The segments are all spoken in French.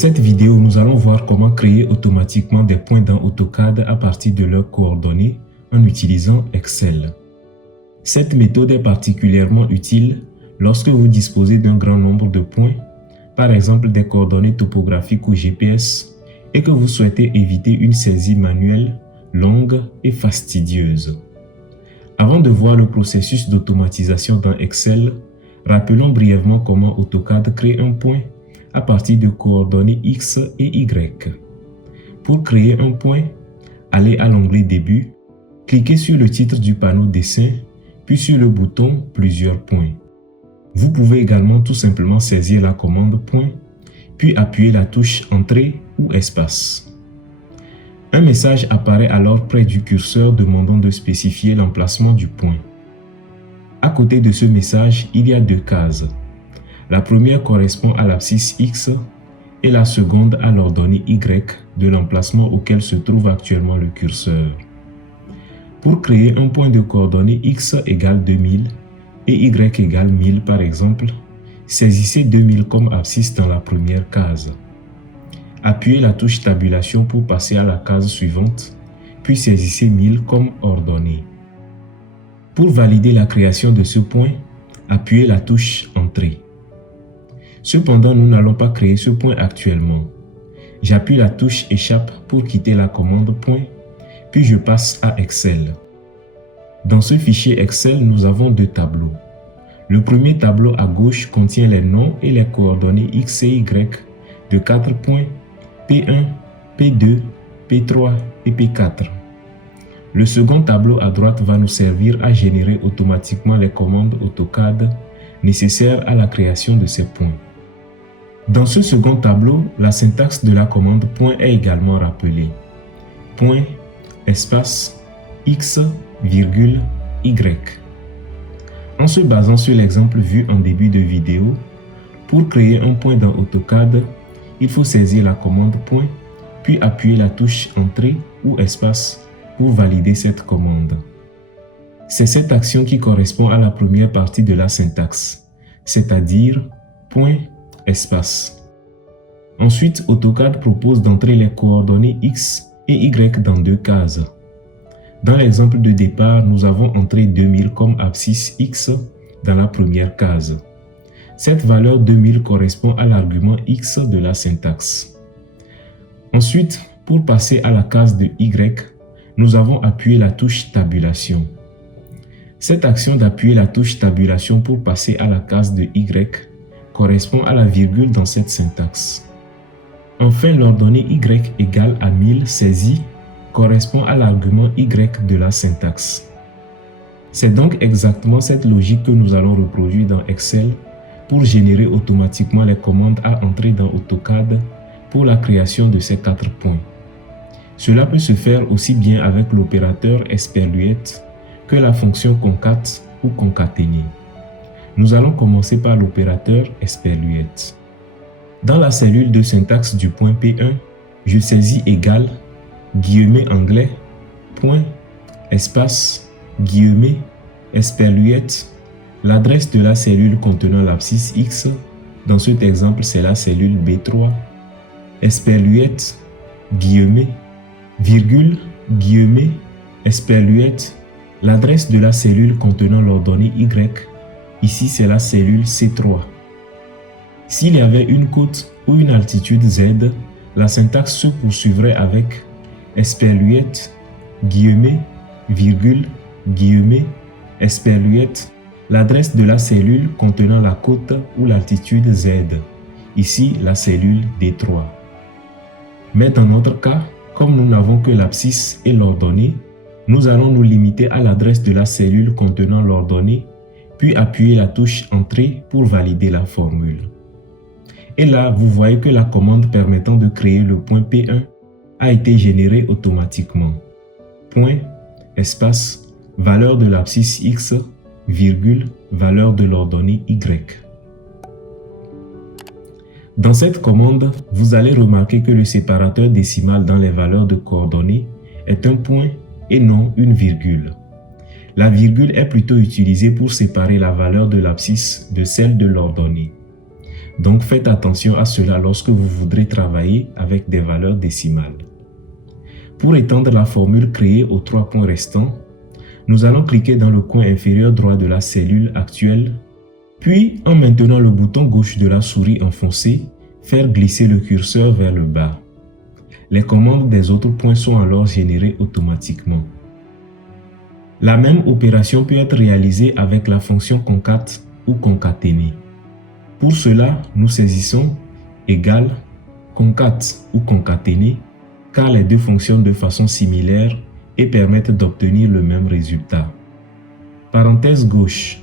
cette vidéo, nous allons voir comment créer automatiquement des points dans AutoCAD à partir de leurs coordonnées en utilisant Excel. Cette méthode est particulièrement utile lorsque vous disposez d'un grand nombre de points, par exemple des coordonnées topographiques ou GPS, et que vous souhaitez éviter une saisie manuelle longue et fastidieuse. Avant de voir le processus d'automatisation dans Excel, rappelons brièvement comment AutoCAD crée un point à partir de coordonnées X et Y. Pour créer un point, allez à l'onglet Début, cliquez sur le titre du panneau Dessin, puis sur le bouton Plusieurs points. Vous pouvez également tout simplement saisir la commande Point, puis appuyer la touche Entrée ou Espace. Un message apparaît alors près du curseur demandant de spécifier l'emplacement du point. À côté de ce message, il y a deux cases. La première correspond à l'abscisse X et la seconde à l'ordonnée Y de l'emplacement auquel se trouve actuellement le curseur. Pour créer un point de coordonnées X égale 2000 et Y égale 1000 par exemple, saisissez 2000 comme abscisse dans la première case. Appuyez la touche Tabulation pour passer à la case suivante, puis saisissez 1000 comme ordonnée. Pour valider la création de ce point, appuyez la touche Entrée. Cependant, nous n'allons pas créer ce point actuellement. J'appuie la touche Échappe pour quitter la commande Point, puis je passe à Excel. Dans ce fichier Excel, nous avons deux tableaux. Le premier tableau à gauche contient les noms et les coordonnées X et Y de 4 points P1, P2, P3 et P4. Le second tableau à droite va nous servir à générer automatiquement les commandes AutoCAD nécessaires à la création de ces points. Dans ce second tableau, la syntaxe de la commande point est également rappelée. Point, espace, X, virgule, Y. En se basant sur l'exemple vu en début de vidéo, pour créer un point dans AutoCAD, il faut saisir la commande point, puis appuyer la touche Entrée ou Espace pour valider cette commande. C'est cette action qui correspond à la première partie de la syntaxe, c'est-à-dire point, espace. Ensuite, AutoCAD propose d'entrer les coordonnées X et Y dans deux cases. Dans l'exemple de départ, nous avons entré 2000 comme abscisse X dans la première case. Cette valeur 2000 correspond à l'argument X de la syntaxe. Ensuite, pour passer à la case de Y, nous avons appuyé la touche Tabulation. Cette action d'appuyer la touche Tabulation pour passer à la case de Y correspond à la virgule dans cette syntaxe. Enfin, l'ordonnée Y égale à 1000 saisie correspond à l'argument Y de la syntaxe. C'est donc exactement cette logique que nous allons reproduire dans Excel pour générer automatiquement les commandes à entrer dans AutoCAD pour la création de ces 4 points. Cela peut se faire aussi bien avec l'opérateur esperluette que la fonction concat ou concaténer. Nous allons commencer par l'opérateur esperluette. Dans la cellule de syntaxe du point P1, je saisis égal, guillemets anglais, point, espace, guillemets, esperluette, l'adresse de la cellule contenant l'abscisse X, dans cet exemple c'est la cellule B3, esperluette, guillemets, virgule, guillemets, esperluette, l'adresse de la cellule contenant l'ordonnée Y, ici c'est la cellule C3. S'il y avait une côte ou une altitude Z, la syntaxe se poursuivrait avec esperluette, guillemets, virgule, guillemets, esperluette, l'adresse de la cellule contenant la côte ou l'altitude Z, ici la cellule D3. Mais dans notre cas, comme nous n'avons que l'abscisse et l'ordonnée, nous allons nous limiter à l'adresse de la cellule contenant l'ordonnée, puis appuyer la touche Entrée pour valider la formule. Et là, vous voyez que la commande permettant de créer le point P1 a été générée automatiquement. Point, espace, valeur de l'abscisse X, virgule, valeur de l'ordonnée Y. Dans cette commande, vous allez remarquer que le séparateur décimal dans les valeurs de coordonnées est un point et non une virgule. La virgule est plutôt utilisée pour séparer la valeur de l'abscisse de celle de l'ordonnée. Donc faites attention à cela lorsque vous voudrez travailler avec des valeurs décimales. Pour étendre la formule créée aux 3 points restants, nous allons cliquer dans le coin inférieur droit de la cellule actuelle, puis en maintenant le bouton gauche de la souris enfoncé, faire glisser le curseur vers le bas. Les commandes des autres points sont alors générées automatiquement. La même opération peut être réalisée avec la fonction concat ou concaténer. Pour cela, nous saisissons égal, concat ou concaténer, car les deux fonctionnent de façon similaire et permettent d'obtenir le même résultat. Parenthèse gauche.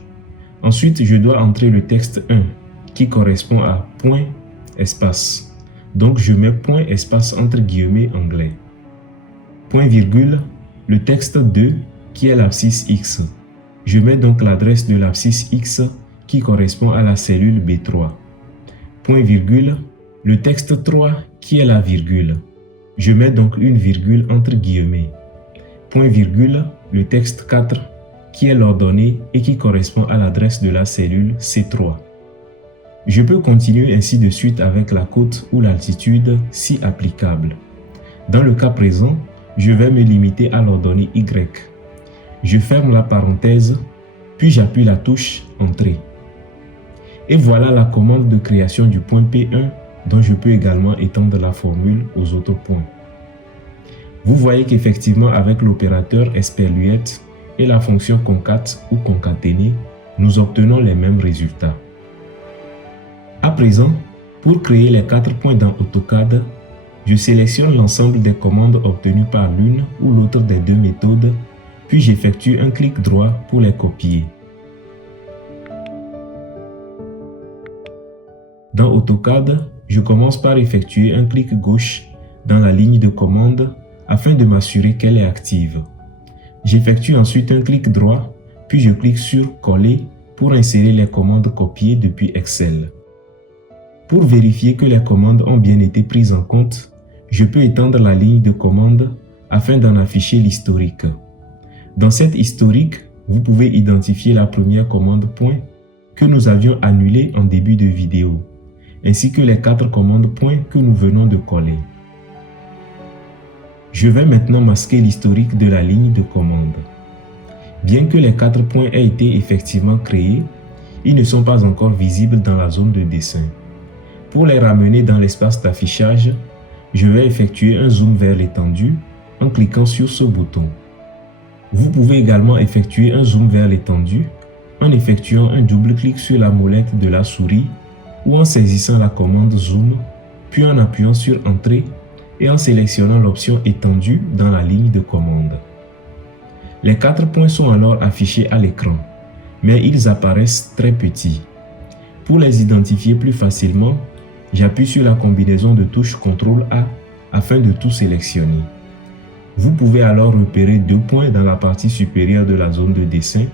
Ensuite, je dois entrer le texte 1 qui correspond à point, espace. Donc, je mets point, espace entre guillemets anglais. Point virgule, le texte 2 qui est l'abscisse X. Je mets donc l'adresse de l'abscisse X qui correspond à la cellule B3. Point virgule, le texte 3 qui est la virgule. Je mets donc une virgule entre guillemets. Point virgule, le texte 4 qui est l'ordonnée et qui correspond à l'adresse de la cellule C3. Je peux continuer ainsi de suite avec la cote ou l'altitude si applicable. Dans le cas présent, je vais me limiter à l'ordonnée Y. Je ferme la parenthèse, puis j'appuie la touche Entrée. Et voilà la commande de création du point P1 dont je peux également étendre la formule aux autres points. Vous voyez qu'effectivement avec l'opérateur esperluette et la fonction concat ou concaténer, nous obtenons les mêmes résultats. À présent, pour créer les 4 points dans AutoCAD, je sélectionne l'ensemble des commandes obtenues par l'une ou l'autre des deux méthodes, puis j'effectue un clic droit pour les copier. Dans AutoCAD, je commence par effectuer un clic gauche dans la ligne de commande afin de m'assurer qu'elle est active. J'effectue ensuite un clic droit, puis je clique sur Coller pour insérer les commandes copiées depuis Excel. Pour vérifier que les commandes ont bien été prises en compte, je peux étendre la ligne de commande afin d'en afficher l'historique. Dans cette historique, vous pouvez identifier la première commande point que nous avions annulée en début de vidéo, ainsi que les 4 commandes point que nous venons de coller. Je vais maintenant masquer l'historique de la ligne de commande. Bien que les 4 points aient été effectivement créés, ils ne sont pas encore visibles dans la zone de dessin. Pour les ramener dans l'espace d'affichage, je vais effectuer un zoom vers l'étendue en cliquant sur ce bouton. Vous pouvez également effectuer un zoom vers l'étendue en effectuant un double clic sur la molette de la souris ou en saisissant la commande zoom, puis en appuyant sur Entrée et en sélectionnant l'option étendue dans la ligne de commande. Les 4 points sont alors affichés à l'écran, mais ils apparaissent très petits. Pour les identifier plus facilement, j'appuie sur la combinaison de touches CTRL-A afin de tout sélectionner. Vous pouvez alors repérer 2 points dans la partie supérieure de la zone de dessin,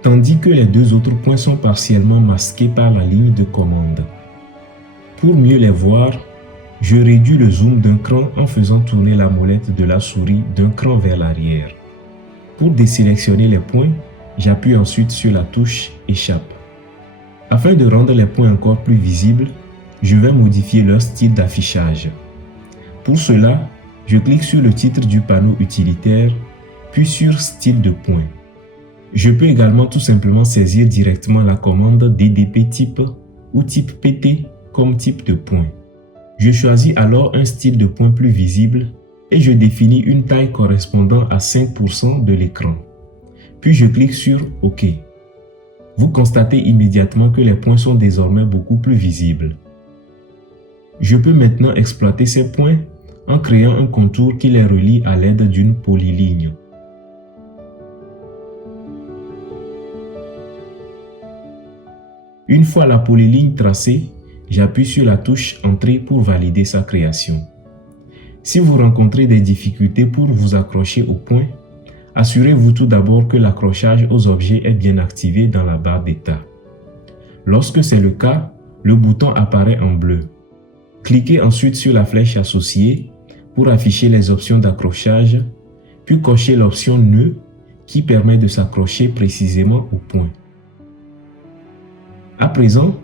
tandis que les 2 autres points sont partiellement masqués par la ligne de commande. Pour mieux les voir, je réduis le zoom d'un cran en faisant tourner la molette de la souris d'un cran vers l'arrière. Pour désélectionner les points, j'appuie ensuite sur la touche Échappe. Afin de rendre les points encore plus visibles, je vais modifier leur style d'affichage. Pour cela, je clique sur le titre du panneau utilitaire, puis sur Style de points. Je peux également tout simplement saisir directement la commande DDP type ou type PT comme type de point. Je choisis alors un style de point plus visible et je définis une taille correspondant à 5% de l'écran. Puis je clique sur OK. Vous constatez immédiatement que les points sont désormais beaucoup plus visibles. Je peux maintenant exploiter ces points en créant un contour qui les relie à l'aide d'une polyligne. Une fois la polyligne tracée, j'appuie sur la touche Entrée pour valider sa création. Si vous rencontrez des difficultés pour vous accrocher au point, assurez-vous tout d'abord que l'accrochage aux objets est bien activé dans la barre d'état. Lorsque c'est le cas, le bouton apparaît en bleu. Cliquez ensuite sur la flèche associée pour afficher les options d'accrochage, puis cochez l'option Nœud qui permet de s'accrocher précisément au point. À présent,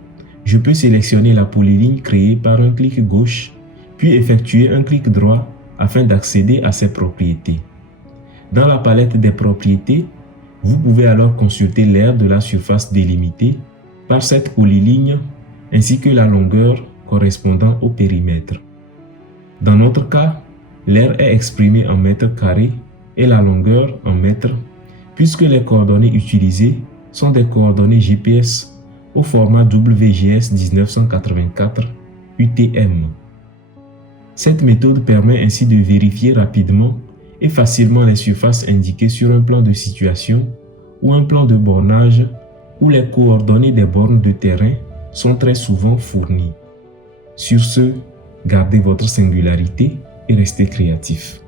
Je peux sélectionner la polyligne créée par un clic gauche, puis effectuer un clic droit afin d'accéder à ses propriétés. Dans la palette des propriétés, vous pouvez alors consulter l'aire de la surface délimitée par cette polyligne ainsi que la longueur correspondant au périmètre. Dans notre cas, l'aire est exprimée en mètres carrés et la longueur en mètres, puisque les coordonnées utilisées sont des coordonnées GPS au format WGS 1984 UTM. Cette méthode permet ainsi de vérifier rapidement et facilement les surfaces indiquées sur un plan de situation ou un plan de bornage où les coordonnées des bornes de terrain sont très souvent fournies. Sur ce, gardez votre singularité et restez créatif.